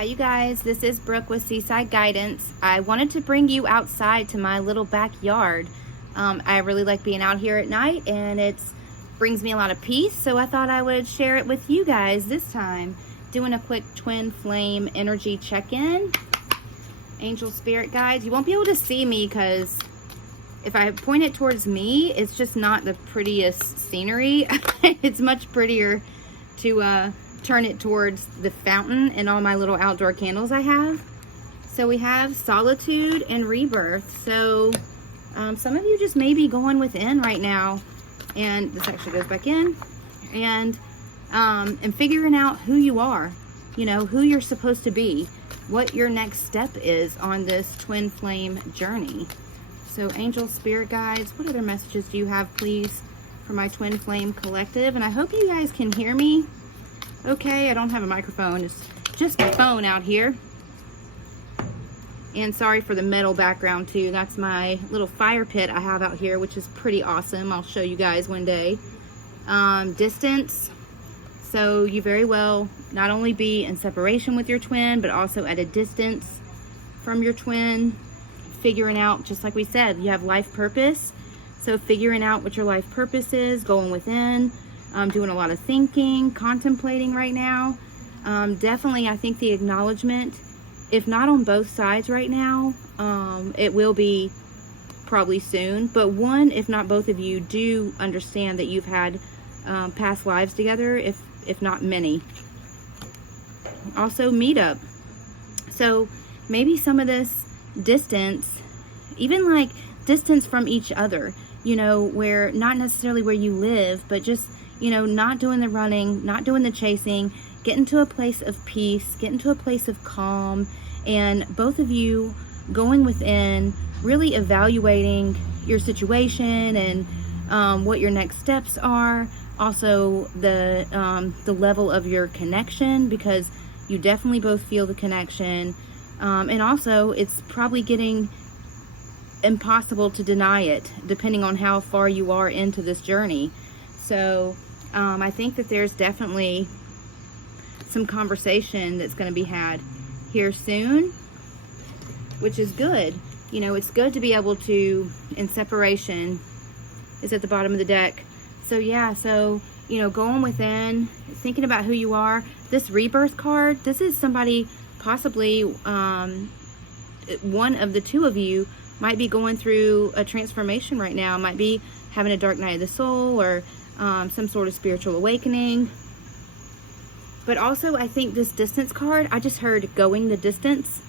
Hi you guys, this is Brooke with Seaside Guidance. I wanted to bring you outside to my little backyard. I really like being out here at night and it brings me a lot of peace, so I thought I would share it with you guys this time. Doing a quick twin flame energy check-in. Angel spirit guides, you won't be able to see me because if I point it towards me, it's just not the prettiest scenery. It's much prettier to turn it towards the fountain and all my little outdoor candles I have. So we have solitude and rebirth. So some of you just may be going within right now, and this actually goes back in, and figuring out who you are, you know, who you're supposed to be, what your next step is on this twin flame journey. So angel spirit guides, what other messages do you have, please, for my twin flame collective? And I hope you guys can hear me okay. I don't have a microphone, it's just my phone out here. And sorry for the metal background too. That's my little fire pit I have out here, which is pretty awesome. I'll show you guys one day. Distance. So you very well not only be in separation with your twin, but also at a distance from your twin. Figuring out, just like we said, you have life purpose. So figuring out what your life purpose is, going within, doing a lot of thinking, contemplating right now. Definitely, I think the acknowledgement, if not on both sides right now, it will be probably soon. But one, if not both of you, do understand that you've had past lives together, if not many. Also, meetup. So maybe some of this distance, even like distance from each other, you know, where not necessarily where you live, but just, you know, not doing the running, not doing the chasing, get into a place of peace, get into a place of calm, and both of you going within, really evaluating your situation and what your next steps are. Also the level of your connection, because you definitely both feel the connection. And also it's probably getting impossible to deny it, depending on how far you are into this journey. So I think that there's definitely some conversation that's going to be had here soon, which is good. You know, it's good to be able to, in separation, is at the bottom of the deck. So yeah, so, you know, going within, thinking about who you are. This rebirth card, this is somebody, possibly one of the two of you might be going through a transformation right now, might be having a dark night of the soul, or some sort of spiritual awakening. But also, I think this distance card, I just heard going the distance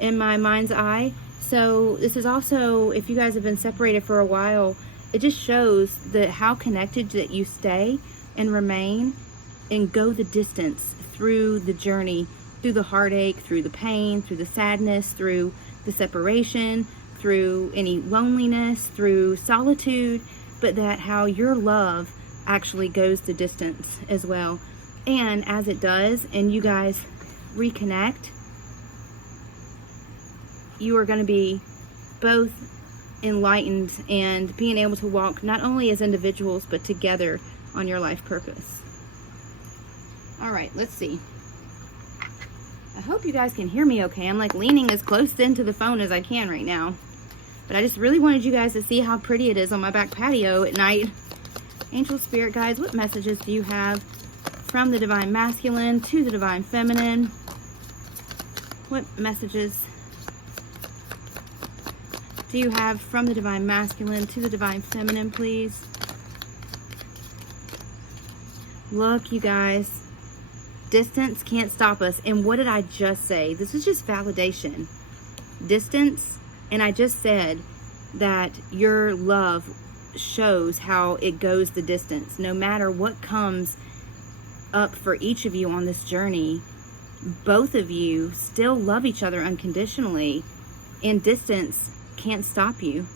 in my mind's eye. So this is also, if you guys have been separated for a while, it just shows that how connected that you stay and remain and go the distance through the journey, through the heartache, through the pain, through the sadness, through the separation, through any loneliness, through solitude, but that how your love actually goes the distance as well. And as it does, and you guys reconnect, you are going to be both enlightened and being able to walk not only as individuals, but together on your life purpose. All right, let's see. I hope you guys can hear me okay. I'm like leaning as close into the phone as I can right now. But I just really wanted you guys to see how pretty it is on my back patio at night. Angel spirit guides, what messages do you have from the divine masculine to the divine feminine? What messages do you have from the divine masculine to the divine feminine, please? Look, you guys, distance can't stop us. And what did I just say? This is just validation. Distance, and I just said that your love shows how it goes the distance. No matter what comes up for each of you on this journey, both of you still love each other unconditionally, and distance can't stop you.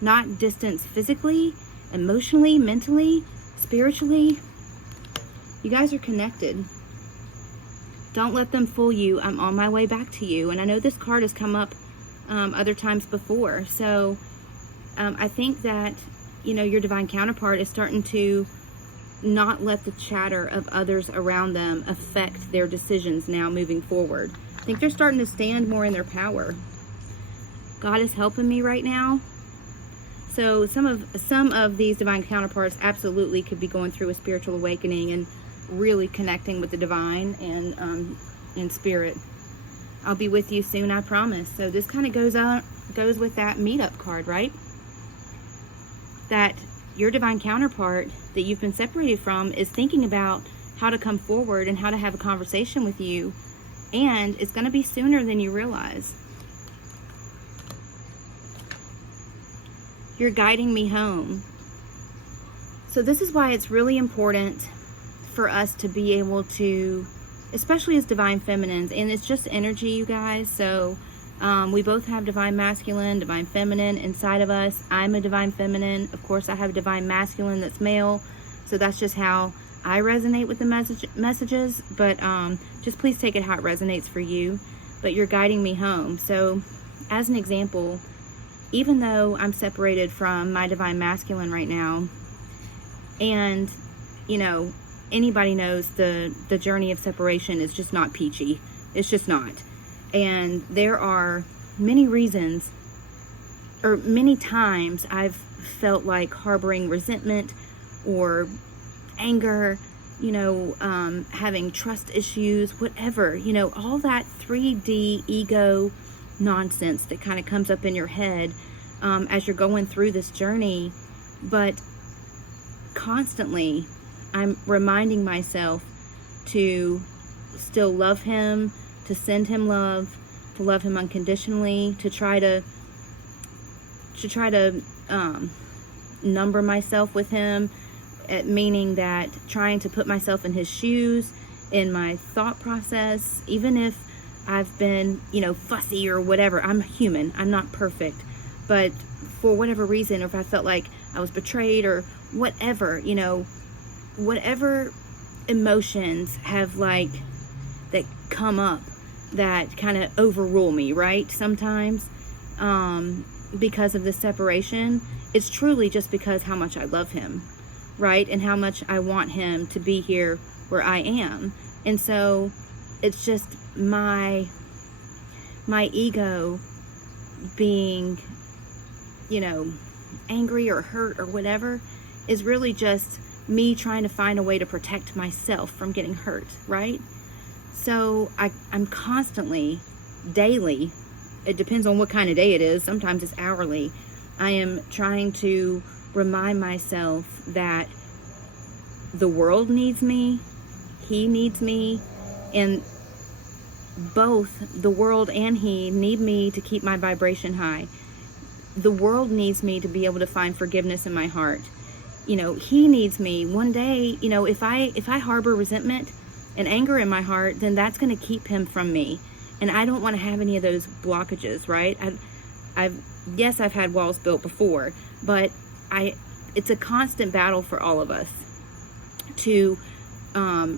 Not distance physically, emotionally, mentally, spiritually. You guys are connected. Don't let them fool you. I'm on my way back to you. And I know this card has come up other times before. So I think that, you know, your divine counterpart is starting to not let the chatter of others around them affect their decisions now moving forward. I think they're starting to stand more in their power. God is helping me right now. So some of these divine counterparts absolutely could be going through a spiritual awakening and really connecting with the divine and in spirit. I'll be with you soon, I promise. So this kind of goes with that meetup card, right? That your divine counterpart that you've been separated from is thinking about how to come forward and how to have a conversation with you, and it's going to be sooner than you realize. You're guiding me home. So this is why it's really important for us to be able to, especially as divine feminines, and it's just energy, you guys. So we both have divine masculine, divine feminine inside of us. I'm a divine feminine. Of course, I have a divine masculine that's male. So that's just how I resonate with the messages. But just please take it how it resonates for you. But you're guiding me home. So as an example, even though I'm separated from my divine masculine right now, and, you know, anybody knows the journey of separation is just not peachy. It's just not. And there are many reasons, or many times I've felt like harboring resentment or anger, you know, having trust issues, whatever, you know, all that 3D ego nonsense that kind of comes up in your head as you're going through this journey. But constantly I'm reminding myself to still love him, to send him love, to love him unconditionally, to try to number myself with him, meaning that trying to put myself in his shoes, in my thought process, even if I've been, you know, fussy or whatever. I'm human. I'm not perfect. But for whatever reason, or if I felt like I was betrayed or whatever, you know, whatever emotions have like that come up that kind of overrule me, right? Sometimes because of the separation, it's truly just because how much I love him, right? And how much I want him to be here where I am. And so it's just my ego being, you know, angry or hurt or whatever is really just me trying to find a way to protect myself from getting hurt, right? So I'm constantly, daily, it depends on what kind of day it is, sometimes it's hourly, I am trying to remind myself that the world needs me, he needs me, and both the world and he need me to keep my vibration high. The world needs me to be able to find forgiveness in my heart. You know, he needs me. One day, you know, if I harbor resentment and anger in my heart, then that's going to keep him from me. And I don't want to have any of those blockages, right? Yes, I've had walls built before, but it's a constant battle for all of us to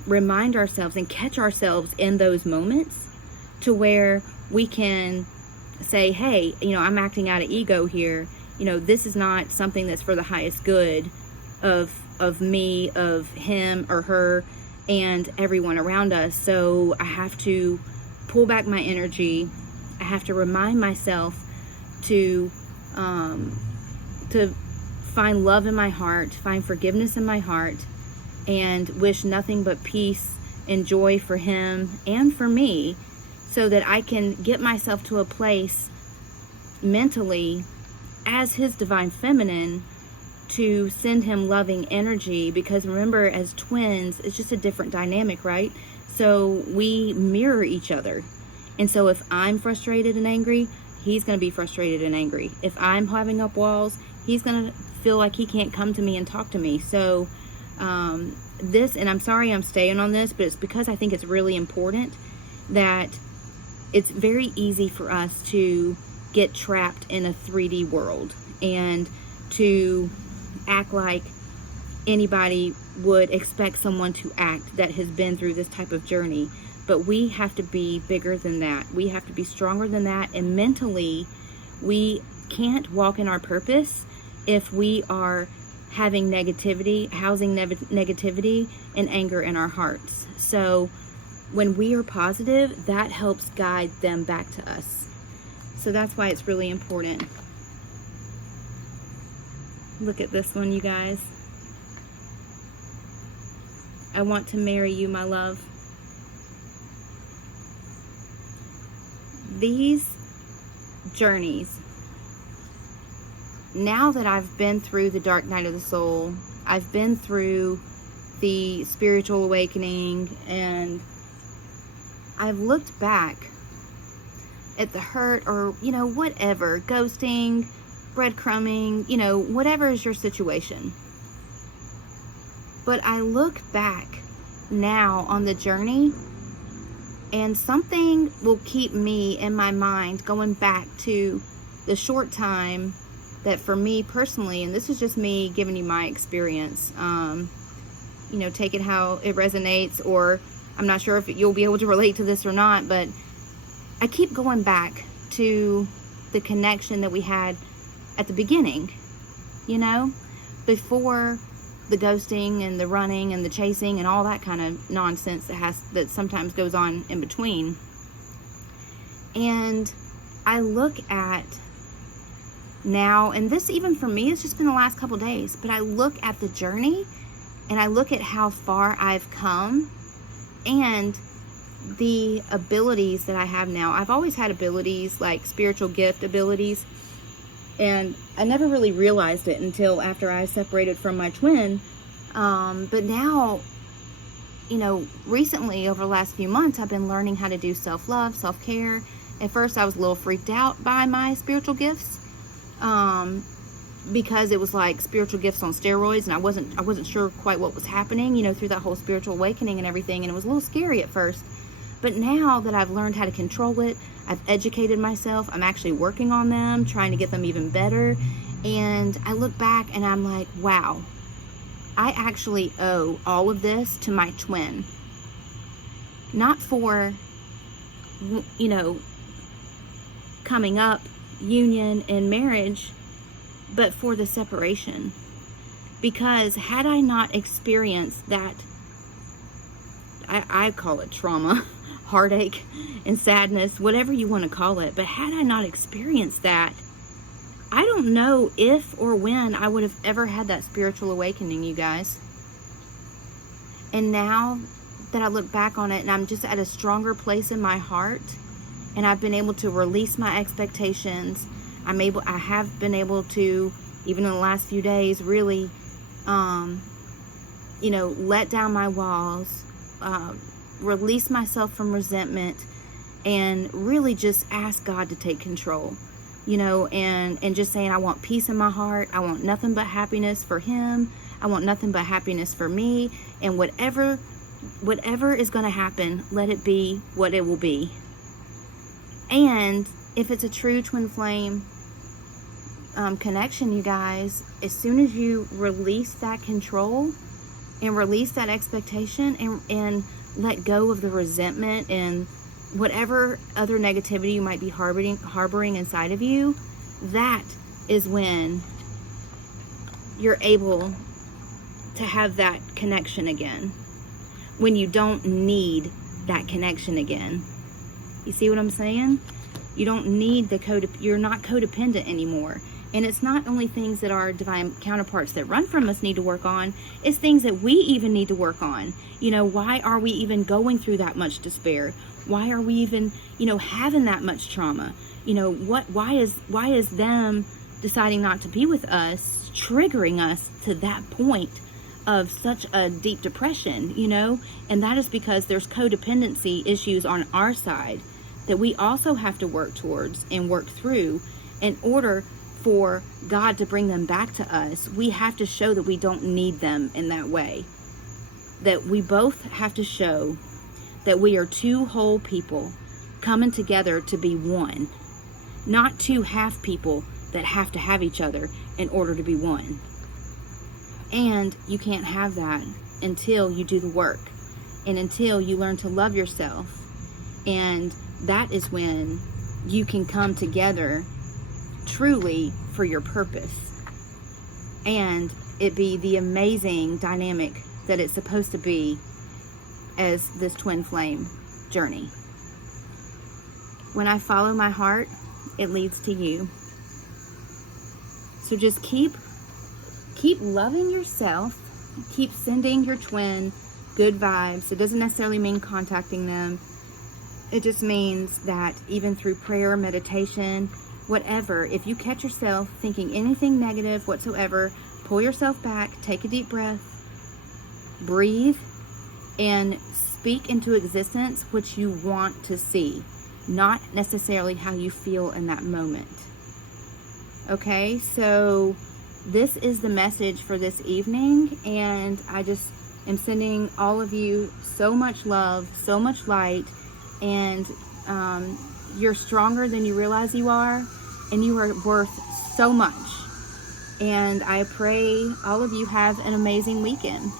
remind ourselves and catch ourselves in those moments to where we can say, hey, you know, I'm acting out of ego here. You know, this is not something that's for the highest good of me, of him or her, and everyone around us. So I have to pull back my energy. I have to remind myself to find love in my heart, find forgiveness in my heart, and wish nothing but peace and joy for him and for me, so that I can get myself to a place mentally as his divine feminine to send him loving energy. Because remember, as twins, it's just a different dynamic, right? So we mirror each other. And so if I'm frustrated and angry, he's going to be frustrated and angry. If I'm having up walls, he's going to feel like he can't come to me and talk to me. So this, and I'm sorry I'm staying on this, but it's because I think it's really important that it's very easy for us to get trapped in a 3D world and to act like anybody would expect someone to act that has been through this type of journey. But we have to be bigger than that. We have to be stronger than that. And mentally, we can't walk in our purpose if we are housing negativity and anger in our hearts. So when we are positive, that helps guide them back to us. So that's why it's really important. Look at this one, you guys. I want to marry you, my love. These journeys, now that I've been through the dark night of the soul, I've been through the spiritual awakening, and I've looked back at the hurt, or, you know, whatever, ghosting, breadcrumbing, you know, whatever is your situation. But I look back now on the journey, and something will keep me in my mind going back to the short time that for me personally, and this is just me giving you my experience, you know, take it how it resonates, or I'm not sure if you'll be able to relate to this or not, but I keep going back to the connection that we had at the beginning, you know, before the ghosting and the running and the chasing and all that kind of nonsense that sometimes goes on in between. And I look at now, and this even for me, it's just been the last couple days, but I look at the journey and I look at how far I've come and the abilities that I have now. I've always had abilities, like spiritual gift abilities, and I never really realized it until after I separated from my twin. But now, you know, recently over the last few months, I've been learning how to do self-love, self-care. At first I was a little freaked out by my spiritual gifts, because it was like spiritual gifts on steroids, and I wasn't sure quite what was happening, you know, through that whole spiritual awakening and everything, and it was a little scary at first. But now that I've learned how to control it, I've educated myself, I'm actually working on them, trying to get them even better, and I look back and I'm like, wow, I actually owe all of this to my twin. Not for, you know, coming up, union and marriage, but for the separation. Because had I not experienced that, I call it trauma, heartache and sadness, whatever you want to call it, but had I not experienced that, I don't know if or when I would have ever had that spiritual awakening, you guys. And now that I look back on it, and I'm just at a stronger place in my heart, and I've been able to release my expectations, I have been able to, even in the last few days, really, you know, let down my walls, release myself from resentment, and really just ask God to take control, you know, and just saying, I want peace in my heart. I want nothing but happiness for him. I want nothing but happiness for me. And whatever is going to happen, let it be what it will be. And if it's a true twin flame connection, you guys, as soon as you release that control and release that expectation and let go of the resentment and whatever other negativity you might be harboring inside of you, that is when you're able to have that connection again. When you don't need that connection again. You see what I'm saying? You don't need you're not codependent anymore. And it's not only things that our divine counterparts that run from us need to work on, it's things that we even need to work on. You know, why are we even going through that much despair? Why are we even, you know, having that much trauma? You know, why is them deciding not to be with us triggering us to that point of such a deep depression, you know? And that is because there's codependency issues on our side that we also have to work towards and work through in order for God to bring them back to us. We have to show that we don't need them in that way. That we both have to show that we are two whole people coming together to be one. Not two half people that have to have each other in order to be one. And you can't have that until you do the work. And until you learn to love yourself. And that is when you can come together truly for your purpose. And it be the amazing dynamic that it's supposed to be as this twin flame journey. When I follow my heart, it leads to you. So just keep loving yourself. Keep sending your twin good vibes. It doesn't necessarily mean contacting them. It just means that even through prayer, meditation, whatever, if you catch yourself thinking anything negative whatsoever, pull yourself back, take a deep breath, breathe, and speak into existence what you want to see, not necessarily how you feel in that moment. Okay, so this is the message for this evening, and I just am sending all of you so much love, so much light, and you're stronger than you realize you are, and you are worth so much. And I pray all of you have an amazing weekend.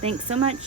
Thanks so much.